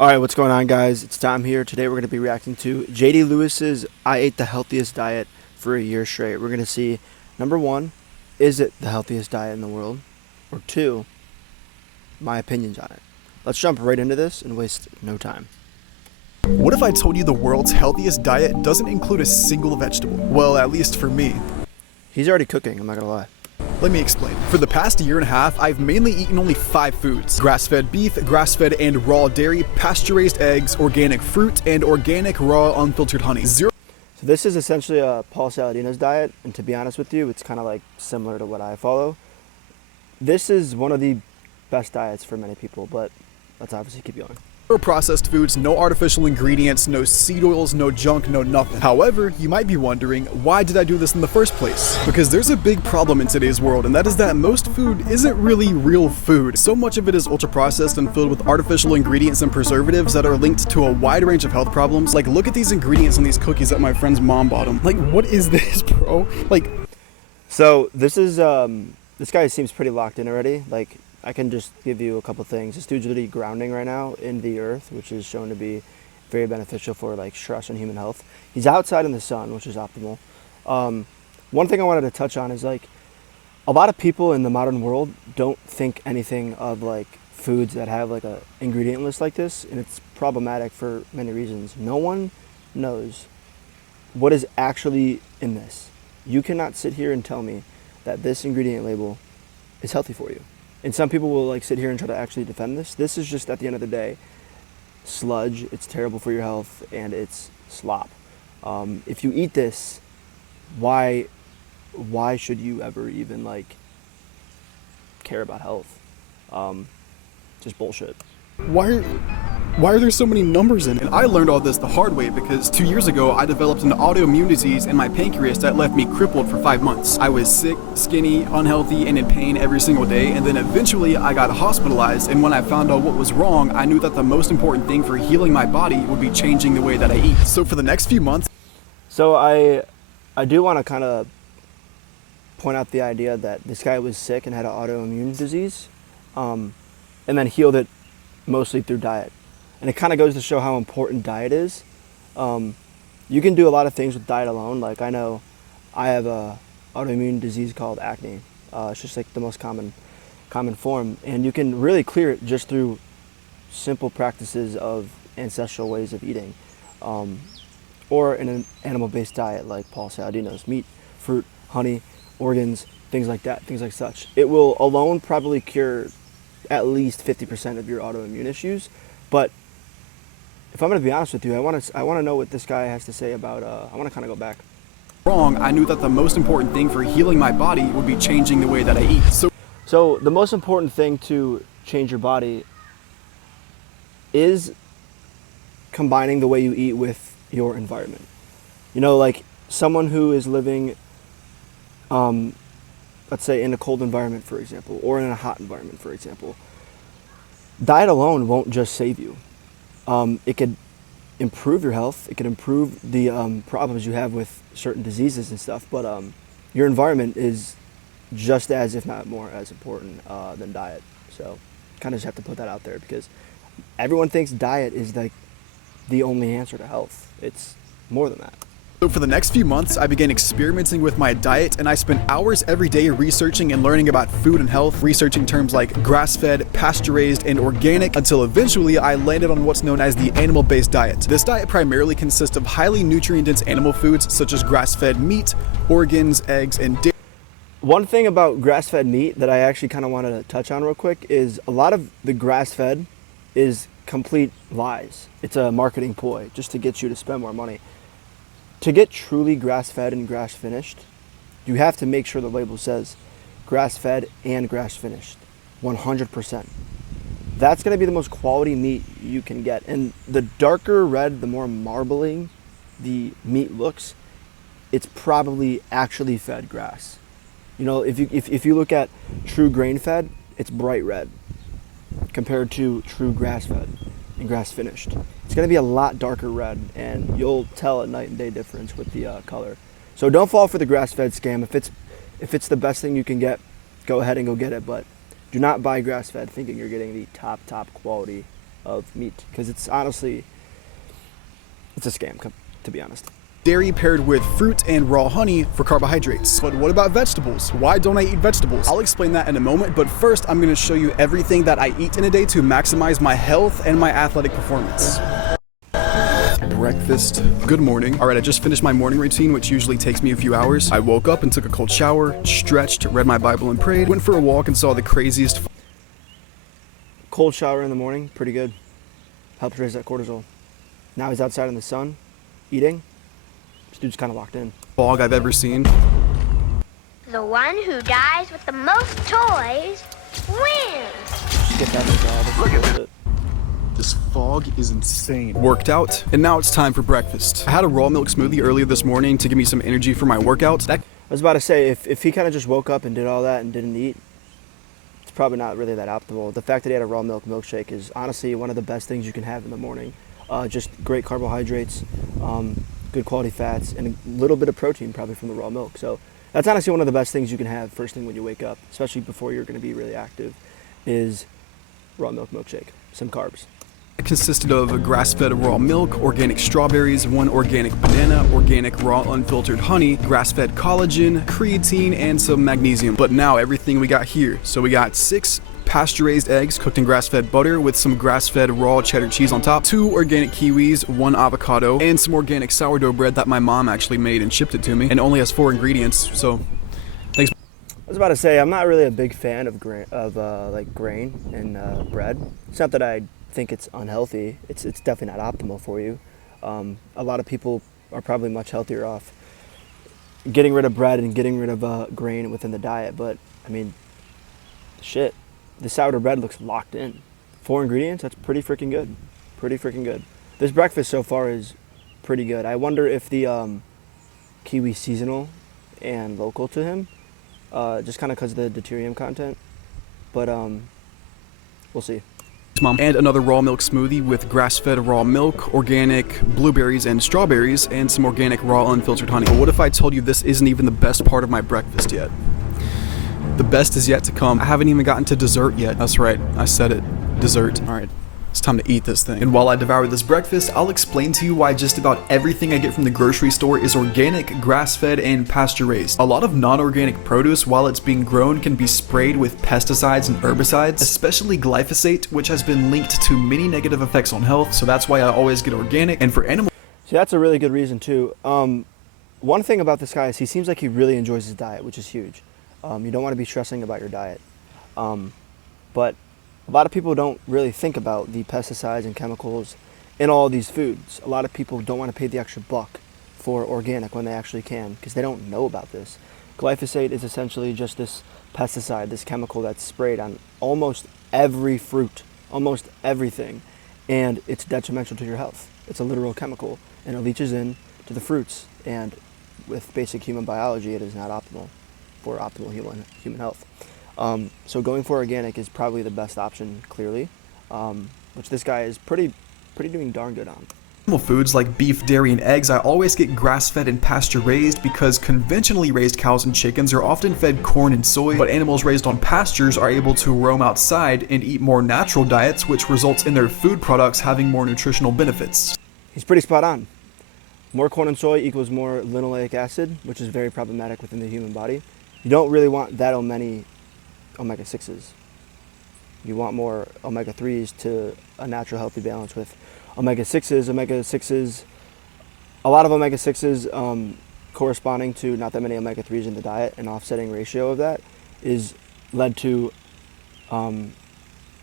Alright, what's going on, guys? It's Tom here. Today we're going to be reacting to JD Lewis's I Ate the Healthiest Diet for a Year Straight. We're going to see, number one, is it the healthiest diet in the world? Or two, my opinions on it. Let's jump right into this and waste no time. What if I told you the world's healthiest diet doesn't include a single vegetable? Well, at least for me. He's already cooking, I'm not going to lie. Let me explain. For the past year and a half, I've mainly eaten only 5 foods: grass-fed beef, grass-fed and raw dairy, pasture-raised eggs, organic fruit, and organic raw unfiltered honey. So this is essentially a Paul Saladino's diet, and to be honest with you, it's kind of like similar to what I follow. This is one of the best diets for many people, but let's obviously keep going. No processed foods, no artificial ingredients, no seed oils, no junk, no nothing. However, you might be wondering, why did I do this in the first place? Because there's a big problem in today's world, and that is that most food isn't really real food. So much of it is ultra processed and filled with artificial ingredients and preservatives that are linked to a wide range of health problems. Like, look at these ingredients in these cookies that my friend's mom bought him. Like, what is this, bro? Like, so this is, this guy seems pretty locked in already. Like, I can just give you a couple things. This dude's literally grounding right now in the earth, which is shown to be very beneficial for like stress and human health. He's outside in the sun, which is optimal. One thing I wanted to touch on is like a lot of people in the modern world don't think anything of like foods that have like a ingredient list like this, and it's problematic for many reasons. No one knows what is actually in this. You cannot sit here and tell me that this ingredient label is healthy for you. And some people will like sit here and try to actually defend this. This is just, at the end of the day, sludge. It's terrible for your health, and it's slop. If you eat this, why should you ever even like care about health? Just bullshit. Why are there so many numbers in it? And I learned all this the hard way because 2 years ago I developed an autoimmune disease in my pancreas that left me crippled for 5 months. I was sick, skinny, unhealthy, and in pain every single day, and then eventually I got hospitalized, and when I found out what was wrong, I knew that the most important thing for healing my body would be changing the way that I eat. So for the next few months... So I do want to kind of point out the idea that this guy was sick and had an autoimmune disease, and then healed it mostly through diet. And it kind of goes to show how important diet is. You can do a lot of things with diet alone. Like, I know I have a autoimmune disease called acne. It's just like the most common form, and you can really clear it just through simple practices of ancestral ways of eating, or in an animal-based diet like Paul Saladino's: meat, fruit, honey, organs, things like that, things like such. It will alone probably cure at least 50% of your autoimmune issues, but if I'm going to be honest with you, I want to know what this guy has to say about, I want to kind of go back. Wrong, I knew that the most important thing for healing my body would be changing the way that I eat. So the most important thing to change your body is combining the way you eat with your environment. You know, like someone who is living, let's say in a cold environment, for example, or in a hot environment, for example, diet alone won't just save you. It could improve your health. It could improve the problems you have with certain diseases and stuff. But your environment is just as, if not more, as important than diet. So kind of just have to put that out there because everyone thinks diet is like the only answer to health. It's more than that. So for the next few months, I began experimenting with my diet, and I spent hours every day researching and learning about food and health, researching terms like grass-fed, pasture-raised, and organic, until eventually I landed on what's known as the animal-based diet. This diet primarily consists of highly nutrient-dense animal foods such as grass-fed meat, organs, eggs, and dairy. One thing about grass-fed meat that I actually kind of wanted to touch on real quick is a lot of the grass-fed is complete lies. It's a marketing ploy just to get you to spend more money. To get truly grass-fed and grass-finished, you have to make sure the label says grass-fed and grass-finished, 100%. That's going to be the most quality meat you can get. And the darker red, the more marbling the meat looks, it's probably actually fed grass. You know, if you look at true grain-fed, it's bright red compared to true grass-fed and grass-finished. It's going to be a lot darker red, and you'll tell a night and day difference with the color. So don't fall for the grass-fed scam. If it's the best thing you can get, go ahead and go get it. But do not buy grass-fed thinking you're getting the top quality of meat, because it's honestly, it's a scam, to be honest. Dairy paired with fruit and raw honey for carbohydrates. But what about vegetables? Why don't I eat vegetables? I'll explain that in a moment, but first I'm gonna show you everything that I eat in a day to maximize my health and my athletic performance. Breakfast. Good morning. All right, I just finished my morning routine, which usually takes me a few hours. I woke up and took a cold shower, stretched, read my Bible and prayed, went for a walk and saw the craziest Cold shower in the morning, pretty good. Helps raise that cortisol. Now he's outside in the sun, eating. This dude's kind of locked in. fog I've ever seen. The one who dies with the most toys wins. Just get that Look at it. This fog is insane. Worked out, and now it's time for breakfast. I had a raw milk smoothie earlier this morning to give me some energy for my workout. I was about to say, if he kind of just woke up and did all that and didn't eat, it's probably not really that optimal. The fact that he had a raw milk milkshake is honestly one of the best things you can have in the morning. Just great carbohydrates, good quality fats, and a little bit of protein probably from the raw milk. So that's honestly one of the best things you can have first thing when you wake up, especially before you're going to be really active, is raw milk milkshake, some carbs. It consisted of grass-fed raw milk, organic strawberries, 1 organic banana, organic raw unfiltered honey, grass-fed collagen, creatine, and some magnesium. But now everything we got here. So we got 6 pasture-raised eggs cooked in grass-fed butter with some grass-fed raw cheddar cheese on top, 2 organic kiwis, 1 avocado, and some organic sourdough bread that my mom actually made and shipped it to me, and only has 4 ingredients. So thanks. I was about to say, I'm not really a big fan of grain and bread. It's not that I think it's unhealthy. It's definitely not optimal for you. A lot of people are probably much healthier off getting rid of bread and getting rid of grain within the diet. But I mean, shit, the sourdough bread looks locked in. 4 ingredients, that's pretty freaking good. Pretty freaking good. This breakfast so far is pretty good. I wonder if the kiwi seasonal and local to him, just kind of because of the deuterium content. But we'll see. Mom. And another raw milk smoothie with grass-fed raw milk, organic blueberries and strawberries, and some organic raw unfiltered honey. But what if I told you this isn't even the best part of my breakfast yet? The best is yet to come. I haven't even gotten to dessert yet. That's right, I said it. Dessert. All right. It's time to eat this thing. And while I devour this breakfast, I'll explain to you why just about everything I get from the grocery store is organic, grass-fed, and pasture-raised. A lot of non-organic produce, while it's being grown, can be sprayed with pesticides and herbicides, especially glyphosate, which has been linked to many negative effects on health, so that's why I always get organic. And for animal... See, that's a really good reason too. One thing about this guy is he seems like he really enjoys his diet, which is huge. You don't want to be stressing about your diet. But a lot of people don't really think about the pesticides and chemicals in all these foods. A lot of people don't want to pay the extra buck for organic when they actually can because they don't know about this. Glyphosate is essentially just this pesticide, this chemical that's sprayed on almost every fruit, almost everything, and it's detrimental to your health. It's a literal chemical, and it leaches in to the fruits, and with basic human biology, it is not optimal for optimal human health. So going for organic is probably the best option, clearly, which this guy is pretty doing darn good on. Foods like beef, dairy, and eggs, I always get grass-fed and pasture-raised because conventionally raised cows and chickens are often fed corn and soy, but animals raised on pastures are able to roam outside and eat more natural diets, which results in their food products having more nutritional benefits. He's pretty spot on. More corn and soy equals more linoleic acid, which is very problematic within the human body. You don't really want that many omega-6s. You want more omega-3s to a natural healthy balance with omega-6s. A lot of omega-6s corresponding to not that many omega-3s in the diet, an offsetting ratio of that is led to a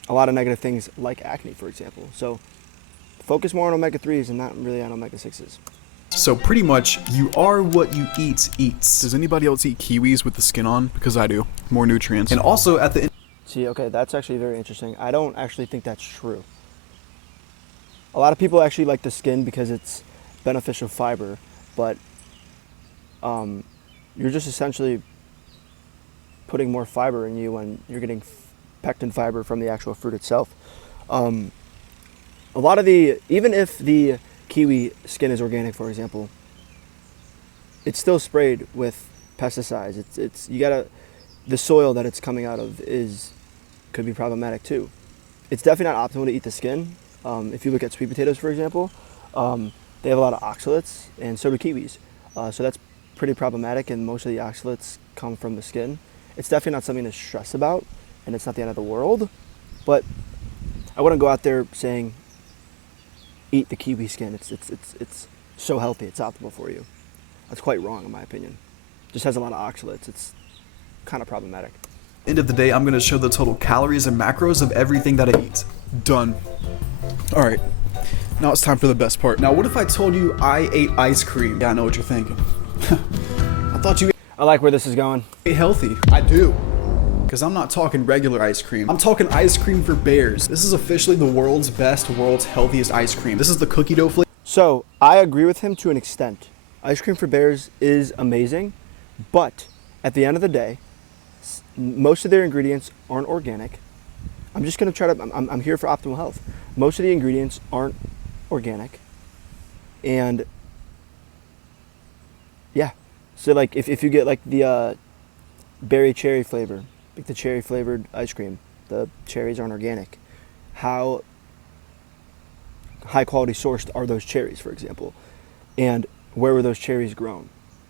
lot of negative things like acne, for example. So focus more on omega-3s and not really on omega-6s. So pretty much, you are what you eat eats. Does anybody else eat kiwis with the skin on? Because I do. More nutrients. And also at the end... See, okay, that's actually very interesting. I don't actually think that's true. A lot of people actually like the skin because it's beneficial fiber, but you're just essentially putting more fiber in you when you're getting pectin fiber from the actual fruit itself. A lot of even if the kiwi skin is organic, for example, it's still sprayed with pesticides. The soil that it's coming out of could be problematic too. It's definitely not optimal to eat the skin, If you look at sweet potatoes, for example, they have a lot of oxalates, and so do kiwis. So that's pretty problematic, and most of the oxalates come from the skin. It's definitely not something to stress about, and it's not the end of the world, but I wouldn't go out there saying, eat the kiwi skin. It's so healthy, it's optimal for you. That's quite wrong, in my opinion. Just has a lot of oxalates. It's kind of problematic. End of the day, I'm gonna show the total calories and macros of everything that I eat. Done. All right, now it's time for the best part. Now, what if I told you I ate ice cream? Yeah, I know what you're thinking. I thought you I like where this is going. ate healthy. I do. Because I'm not talking regular ice cream. I'm talking ice cream for bears. This is officially the world's best, world's healthiest ice cream. This is the cookie dough flavor. So I agree with him to an extent. Ice cream for bears is amazing, but at the end of the day, most of their ingredients aren't organic. I'm just gonna try to, I'm here for optimal health. Most of the ingredients aren't organic. And yeah, so like if you get like the berry cherry flavor, like the cherry flavored ice cream, the cherries aren't organic. How high quality sourced are those cherries, for example? And where were those cherries grown?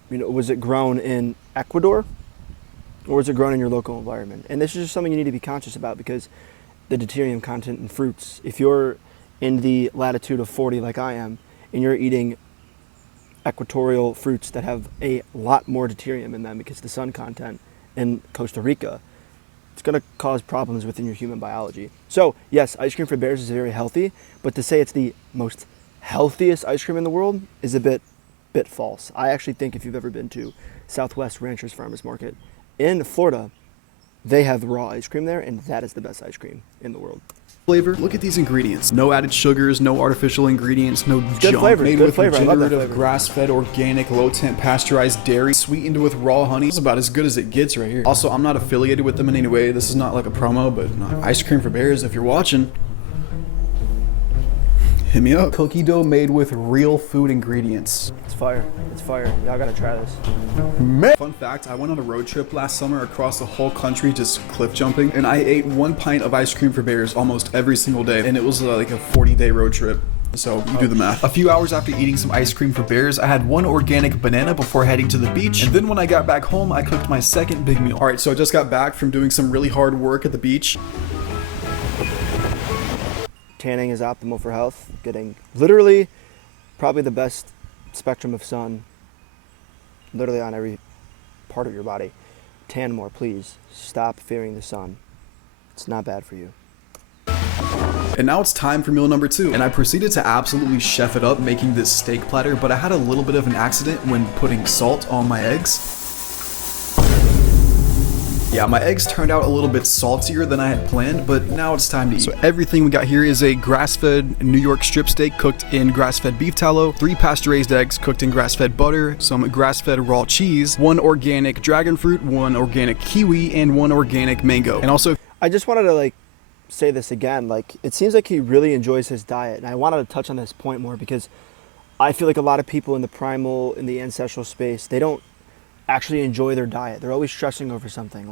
You know, was it grown in Ecuador, or was it grown in your local environment? And this is just something you need to be conscious about, because the deuterium content in fruits, if you're in the latitude of 40 like I am, and you're eating equatorial fruits that have a lot more deuterium in them because the sun content in Costa Rica, it's going to cause problems within your human biology. So yes, ice cream for bears is very healthy, but to say it's the most healthiest ice cream in the world is a bit false. I actually think if you've ever been to Southwest Ranchers Farmers Market in Florida, they have raw ice cream there, and that is the best ice cream in the world. Flavor. Look at these ingredients. No added sugars, no artificial ingredients, no junk. flavor, Made good with flavor. I love that regenerative, flavor. grass-fed, organic, low-temp, pasteurized dairy, sweetened with raw honey. It's about as good as it gets right here. Also, I'm not affiliated with them in any way. This is not like a promo, but ice cream for bears, if you're watching, hit me up. Cookie dough made with real food ingredients. It's fire. It's fire. Y'all gotta try this. Man. Fun fact, I went on a road trip last summer across the whole country just cliff jumping, and I ate 1 pint of ice cream for bears almost every single day, and it was like a 40-day road trip. So you do the math. A few hours after eating some ice cream for bears, I had 1 organic banana before heading to the beach, and then when I got back home, I cooked my second big meal. All right, so I just got back from doing some really hard work at the beach. Tanning is optimal for health. Getting literally probably the best spectrum of sun literally on every part of your body. Tan more, please. Stop fearing the sun. It's not bad for you. And now it's time for meal number 2, and I proceeded to absolutely chef it up making this steak platter, but I had a little bit of an accident when putting salt on my eggs. Yeah, my eggs turned out a little bit saltier than I had planned, but now it's time to eat. So everything we got here is a grass-fed New York strip steak cooked in grass-fed beef tallow, 3 pasture-raised eggs cooked in grass-fed butter, some grass-fed raw cheese, 1 organic dragon fruit, 1 organic kiwi, and 1 organic mango. And also, I just wanted to say this again. It seems like he really enjoys his diet, and I wanted to touch on this point more because I feel like a lot of people in the primal, in the ancestral space, they don't actually enjoy their diet. They're always stressing over something.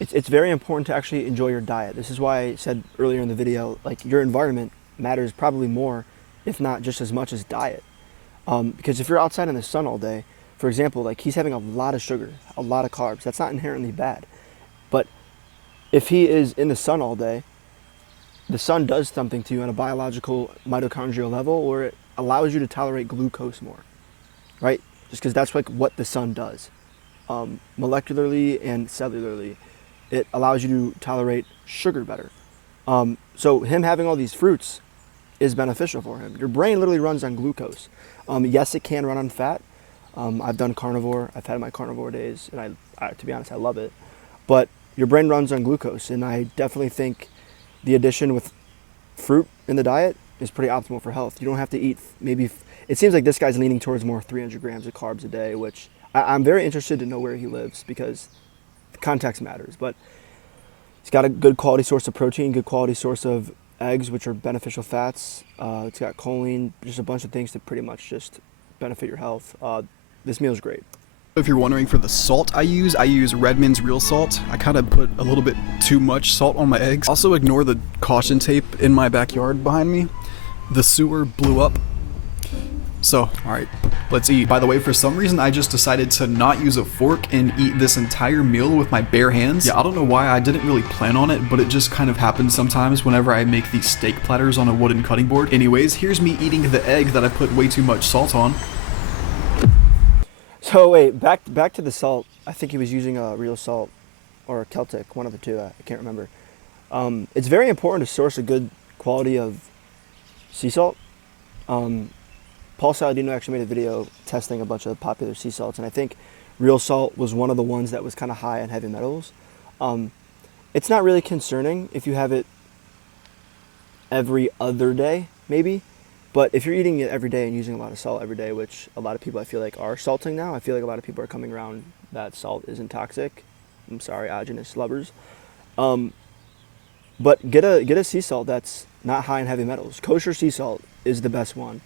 It's very important to actually enjoy your diet. This is why I said earlier in the video, your environment matters probably more, if not just as much as diet. Because if you're outside in the sun all day, for example, he's having a lot of sugar, a lot of carbs. That's not inherently bad. But if he is in the sun all day, the sun does something to you on a biological mitochondrial level where it allows you to tolerate glucose more, right? Just because that's what the sun does. Molecularly and cellularly, it allows you to tolerate sugar better. So him having all these fruits is beneficial for him. Your brain literally runs on glucose. Yes, it can run on fat. I've done carnivore. I've had my carnivore days, and I to be honest, I love it. But your brain runs on glucose, and I definitely think the addition with fruit in the diet is pretty optimal for health. You don't have to eat maybe. It seems like this guy's leaning towards more 300 grams of carbs a day, which I'm very interested to know where he lives because the context matters. But he's got a good quality source of protein, good quality source of eggs, which are beneficial fats. It's got choline, just a bunch of things to pretty much just benefit your health. This meal is great. If you're wondering for the salt I use Redmond's real salt. I kind of put a little bit too much salt on my eggs. Also ignore the caution tape in my backyard behind me. The sewer blew up. So, alright, let's eat. By the way, for some reason I just decided to not use a fork and eat this entire meal with my bare hands. Yeah, I don't know why, I didn't really plan on it, but it just kind of happens sometimes whenever I make these steak platters on a wooden cutting board. Anyways, here's me eating the egg that I put way too much salt on. So wait, back to the salt. I think he was using a real salt or a Celtic, one of the two. I can't remember. It's very important to source a good quality of sea salt. Paul Saladino actually made a video testing a bunch of popular sea salts, and I think real salt was one of the ones that was kind of high in heavy metals. It's not really concerning if you have it every other day, maybe. But if you're eating it every day and using a lot of salt every day, which a lot of people I feel like are salting now, I feel like a lot of people are coming around that salt isn't toxic. I'm sorry, agonist lovers. But get a sea salt that's not high in heavy metals. Kosher sea salt is the best one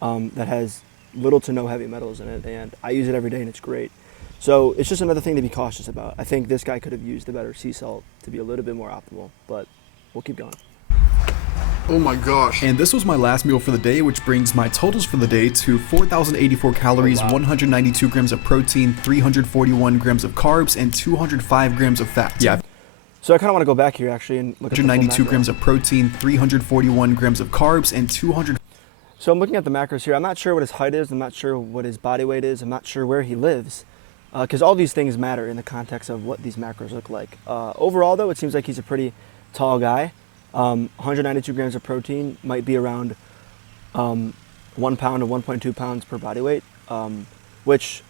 that has little to no heavy metals in it, and I use it every day and it's great. So it's just another thing to be cautious about. I think this guy could have used a better sea salt to be a little bit more optimal, but we'll keep going. Oh my gosh. And this was my last meal for the day, which brings my totals for the day to 4,084 calories, 192 grams of protein, 341 grams of carbs, and 205 grams of fat. Yeah. So I kind of want to go back here actually and look at the 192 grams of protein, 341 grams of carbs, and 200. So I'm looking at the macros here. I'm not sure what his height is. I'm not sure what his body weight is. I'm not sure where he lives. Because all these things matter in the context of what these macros look like. Overall, though, it seems like he's a pretty tall guy. 192 grams of protein might be around 1 pound to 1.2 pounds per body weight, which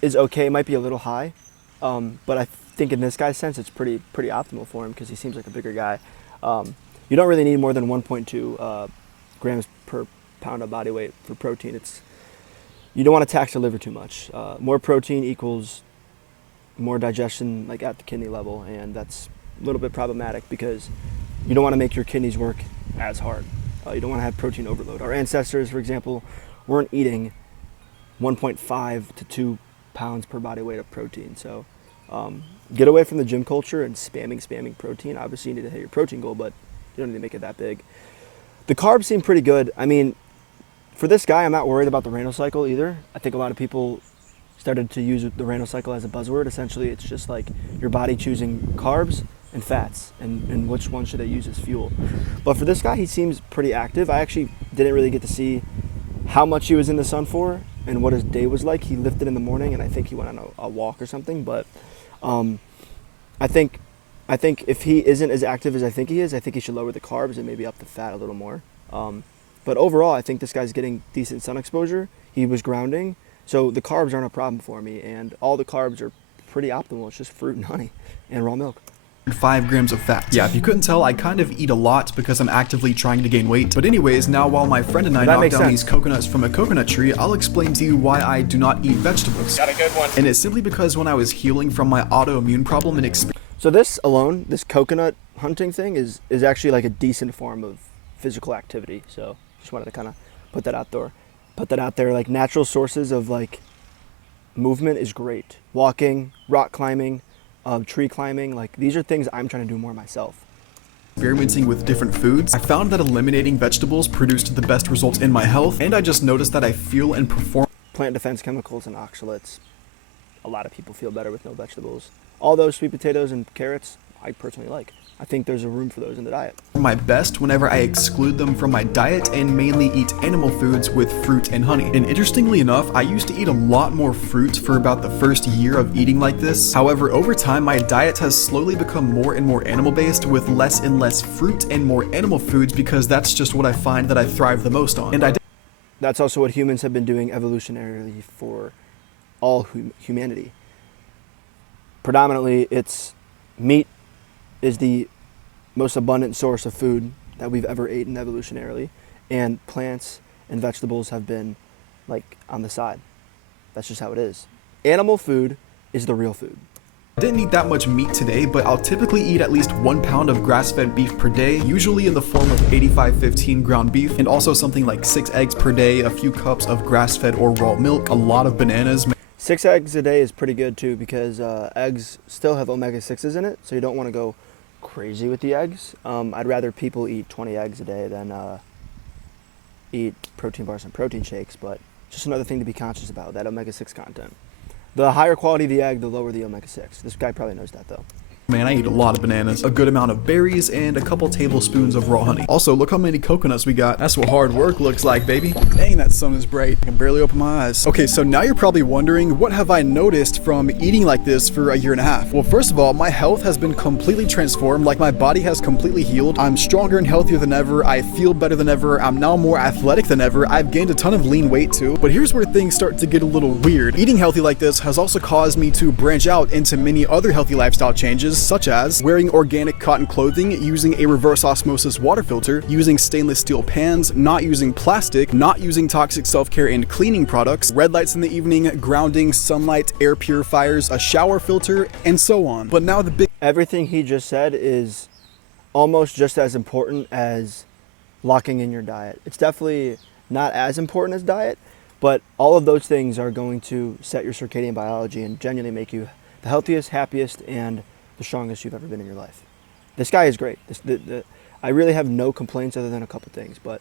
is okay. It might be a little high, but I think in this guy's sense, it's pretty optimal for him because he seems like a bigger guy. You don't really need more than 1.2 grams per pound of body weight for protein. You don't want to tax the liver too much. More protein equals more digestion, like at the kidney level, and that's a little bit problematic because you don't want to make your kidneys work as hard. You don't want to have protein overload. Our ancestors, for example, weren't eating 1.5 to 2 pounds per body weight of protein. So get away from the gym culture and spamming protein. Obviously, you need to hit your protein goal, but you don't need to make it that big. The carbs seem pretty good. I mean, for this guy, I'm not worried about the Reynolds cycle either. I think a lot of people started to use the Reynolds cycle as a buzzword. Essentially, it's just like your body choosing carbs and fats, and which one should I use as fuel. But for this guy, he seems pretty active. I actually didn't really get to see how much he was in the sun for and what his day was like. He lifted in the morning, and I think he went on a walk or something. But I think if he isn't as active as I think he is, I think he should lower the carbs and maybe up the fat a little more. But overall, I think this guy's getting decent sun exposure. He was grounding, so the carbs aren't a problem for me, and all the carbs are pretty optimal. It's just fruit and honey and raw milk. 5 grams of fat. Yeah, if you couldn't tell, I kind of eat a lot because I'm actively trying to gain weight. But anyways, now while my friend and I knock down these coconuts from a coconut tree, I'll explain to you why I do not eat vegetables. Got a good one. And it's simply because when I was healing from my autoimmune problem and So this alone, this coconut hunting thing is actually like a decent form of physical activity. So just wanted to kind of put that out there. Like natural sources of like movement is great. Walking, rock climbing, tree climbing, like these are things I'm trying to do more myself. Experimenting with different foods, I found that eliminating vegetables produced the best results in my health, and I just noticed that I feel and perform. Plant defense chemicals and oxalates. A lot of people feel better with no vegetables. All those sweet potatoes and carrots, I personally like. I think there's a room for those in the diet. My best whenever I exclude them from my diet and mainly eat animal foods with fruit and honey. And interestingly enough, I used to eat a lot more fruit for about the first year of eating like this. However, over time, my diet has slowly become more and more animal-based with less and less fruit and more animal foods because that's just what I find that I thrive the most on. And that's also what humans have been doing evolutionarily for all humanity. Predominantly, it's meat is the most abundant source of food that we've ever eaten evolutionarily, and plants and vegetables have been like on the side. That's just how it is. Animal food is the real food. I didn't eat that much meat today, but I'll typically eat at least 1 pound of grass-fed beef per day, usually in the form of 85-15 ground beef, and also something like 6 eggs per day, a few cups of grass-fed or raw milk, a lot of bananas. 6 eggs a day is pretty good too, because eggs still have omega-6s in it, so you don't want to go crazy with the eggs. I'd rather people eat 20 eggs a day than eat protein bars and protein shakes, but just another thing to be conscious about, that omega-6 content. The higher quality the egg, the lower the omega-6. This guy probably knows that though. Man, I eat a lot of bananas, a good amount of berries, and a couple tablespoons of raw honey. Also, look how many coconuts we got. That's what hard work looks like, baby. Dang, that sun is bright. I can barely open my eyes. Okay, so now you're probably wondering, what have I noticed from eating like this for a year and a half? Well, first of all, my health has been completely transformed. Like, my body has completely healed. I'm stronger and healthier than ever. I feel better than ever. I'm now more athletic than ever. I've gained a ton of lean weight too. But here's where things start to get a little weird. Eating healthy like this has also caused me to branch out into many other healthy lifestyle changes, such as wearing organic cotton clothing, using a reverse osmosis water filter, using stainless steel pans, not using plastic, not using toxic self-care and cleaning products, red lights in the evening, grounding, sunlight, air purifiers, a shower filter, and so on. But now the big... Everything he just said is almost just as important as locking in your diet. It's definitely not as important as diet, but all of those things are going to set your circadian biology and genuinely make you the healthiest, happiest, and the strongest you've ever been in your life. This guy is great. I really have no complaints other than a couple things, but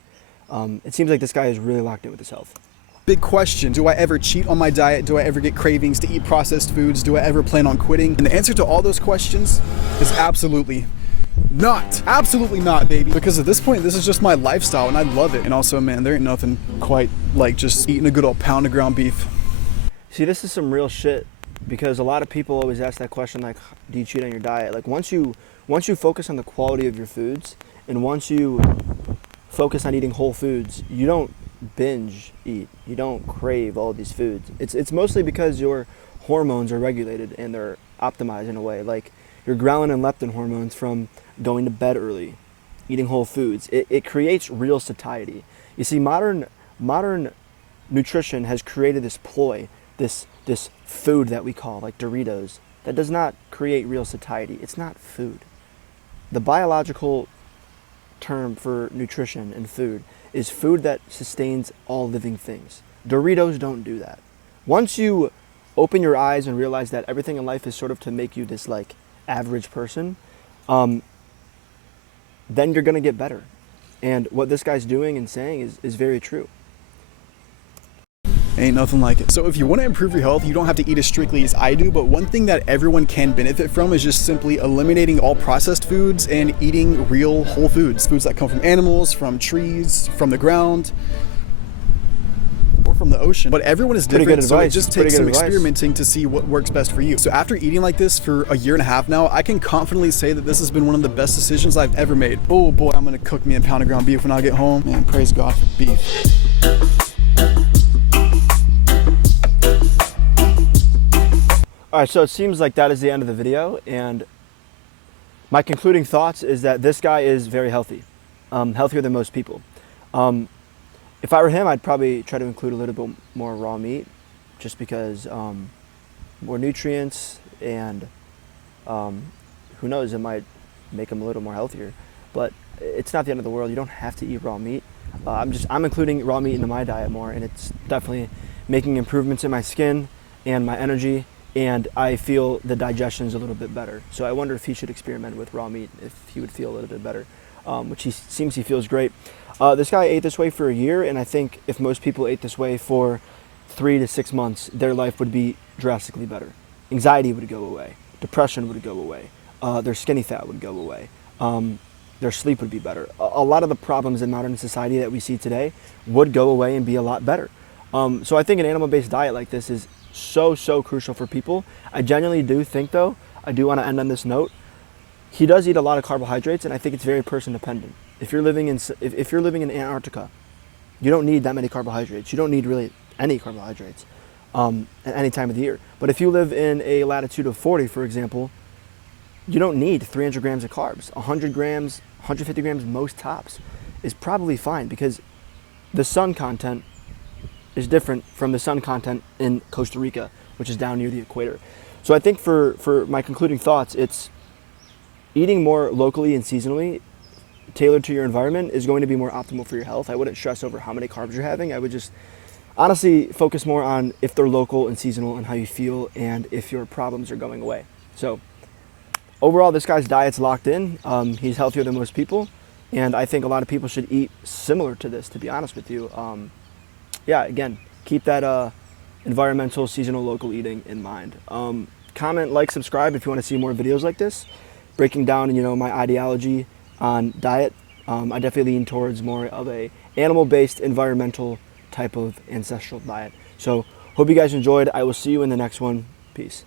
it seems like this guy is really locked in with his health. Big question, do I ever cheat on my diet? Do I ever get cravings to eat processed foods? Do I ever plan on quitting? And the answer to all those questions is absolutely not. Absolutely not, baby. Because at this point, this is just my lifestyle and I love it. And also, man, there ain't nothing quite like just eating a good old pound of ground beef. See, this is some real shit, because a lot of people always ask that question, like, do you cheat on your diet? Like, once you focus on the quality of your foods, and once you focus on eating whole foods, you don't binge eat. You don't crave all these foods. It's mostly because your hormones are regulated and they're optimized in a way. Like your ghrelin and leptin hormones from going to bed early, eating whole foods. It creates real satiety. You see, modern nutrition has created this ploy, this food that we call like Doritos, that does not create real satiety. It's not food. The biological term for nutrition and food is food that sustains all living things. Doritos don't do that. Once you open your eyes and realize that everything in life is sort of to make you this like average person, then you're gonna get better. And what this guy's doing and saying is very true. Ain't nothing like it. So if you want to improve your health, you don't have to eat as strictly as I do, but one thing that everyone can benefit from is just simply eliminating all processed foods and eating real whole foods. Foods that come from animals, from trees, from the ground, or from the ocean. But everyone is different, so it just takes some experimenting to see what works best for you. So after eating like this for a year and a half now, I can confidently say that this has been one of the best decisions I've ever made. Oh boy, I'm gonna cook me a pound of ground beef when I get home. Man, praise God for beef. All right, so it seems like that is the end of the video, and my concluding thoughts is that this guy is very healthy, healthier than most people. If I were him, I'd probably try to include a little bit more raw meat, just because more nutrients, and who knows, it might make him a little more healthier. But it's not the end of the world. You don't have to eat raw meat. I'm including raw meat into my diet more, and it's definitely making improvements in my skin and my energy. And I feel the digestion is a little bit better. So I wonder if he should experiment with raw meat, if he would feel a little bit better, which he feels great. This guy ate this way for a year, and I think if most people ate this way for 3 to 6 months, their life would be drastically better. Anxiety would go away. Depression would go away. Their skinny fat would go away. Their sleep would be better. A lot of the problems in modern society that we see today would go away and be a lot better. So I think an animal-based diet like this is so crucial for people. I genuinely do think, though, I do want to end on this note, he does eat a lot of carbohydrates, and I think it's very person dependent. If you're living in Antarctica, you don't need that many carbohydrates. You don't need really any carbohydrates at any time of the year. But if you live in a latitude of 40, for example, you don't need 300 grams of carbs. 100 grams, 150 grams most tops is probably fine, because the sun content is different from the sun content in Costa Rica, which is down near the equator. So I think for my concluding thoughts, it's eating more locally and seasonally, tailored to your environment, is going to be more optimal for your health. I wouldn't stress over how many carbs you're having. I would just honestly focus more on if they're local and seasonal and how you feel and if your problems are going away. So overall, this guy's diet's locked in. He's healthier than most people, and I think a lot of people should eat similar to this, to be honest with you. Yeah, again, keep that environmental, seasonal, local eating in mind. Comment, like, subscribe if you want to see more videos like this, breaking down, my ideology on diet. I definitely lean towards more of a animal-based, environmental type of ancestral diet. So hope you guys enjoyed. I will see you in the next one. Peace.